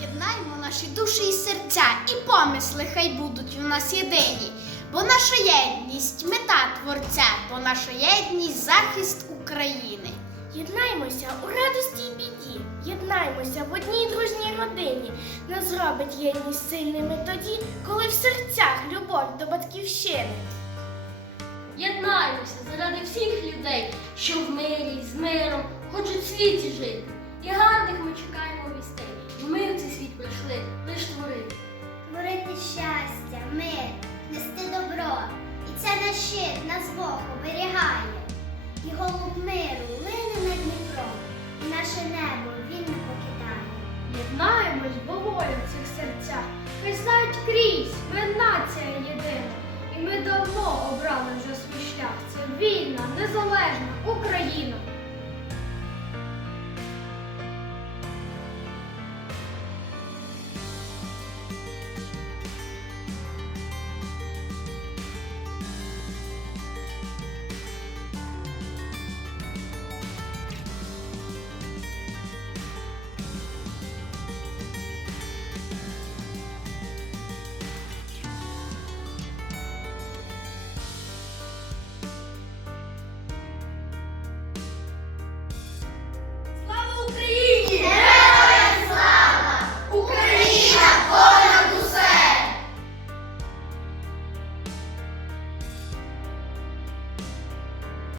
Єднаймо наші душі і серця, і помисли хай будуть у нас єдині. Бо наша єдність мета творця, бо наша єдність захист України. Єднаймося у радості й біді, єднаймося в одній дружній родині. Нас зробить єдність сильними тоді, коли в серцях любов до батьківщини. Єднаймося заради всіх людей, що в мирі, з миром хочуть світі жити. І гарних ми чекаємо вістей. бо Ми в цей світ прийшли лиш творити. Творити щастя, мир, нести добро. І це наш щит, нас Бог оберігає. І голуб миру лине над Дніпром, і наше небо він не покидає. Єднаємось, бо воля в цих серцях. Хай знають крізь, ми нація єдина. І ми давно обрали вже свій шлях. Це вільна, незалежна Україна. Yeah.